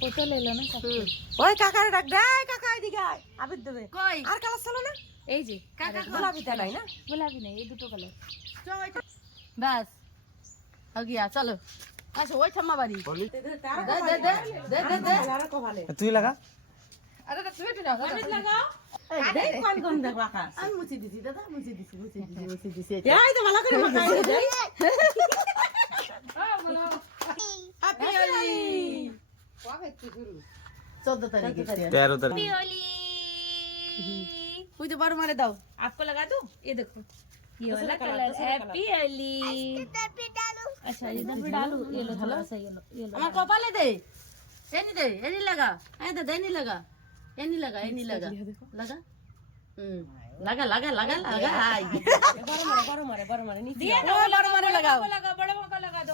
বোতল এলো না ওই কাকারে ডাক দে, কাকা এদিকে আয়, আবির দেবে। কই আর কালার ছিল না? এই যে কাকা গোলাপি নাই না? গোলাপি নেই, এই দুটো কালার। বাস हो गया चलो अच्छा ওই ঠাম্মা বাড়ি দে দে দে আর কভালে। তুই লাগা। আরে তুমি একটু দাও লাগাও। আরে কোন কোন দেখ বাকা। আমি মুছি দিছি দাদা মুছি দিছি এই তো ভালো করে মাখাই দে। হ্যাপি হোলি 14 তারিখে 13 তারিখ। होली ওই তো বড় মারে দাও आपको लगा दूं? ये देखो, ये वाला कलर हैप्पी होली। अच्छा इधर भी डालू, ये लो थोड़ा सा, ये लो আমার কপালে দে এনি লাগা এই দে এনি লাগা লাগা লাগা লাগা লাগা লাগা আই বড় মারে নিচে। ও বড় মারে লাগাও लगा, बड़ा मौका लगा दो।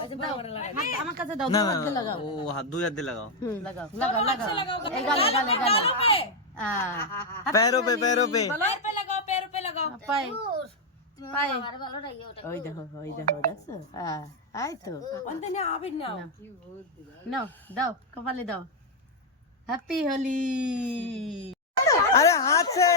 আমার কাছে দাও না দাও না হাত দিয়ে লাগাও ও হাত দুই হাত দিয়ে লাগাও। লাগাও এই গালে पैरों पे पैरों पे। पैर पे लगाओ, पैर पे लगाओ। পাই পাই ওই দেখো দেখছো আই তো অন্তে না আবির নাও। নাও দাও কপালে দাও হ্যাপি হোলি अरे हाथ से।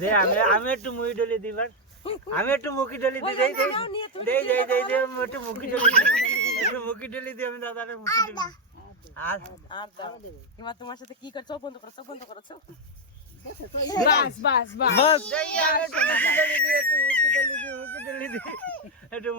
দে আমি একটু মুই ডলি দিবার, আমি একটু মুখি ডলি দি দেই দেই দেই দেই দেই দেই আমি একটু মুখি ডলি দি, একটু মুখি ডলি দি আমি দাদারে মুখি ডলি। আর আর দাও। এবার তোমার সাথে কি করছো? বন্ধ করো, বন্ধ করো। बस बस बस बस একটু মুখি ডলি দি একটু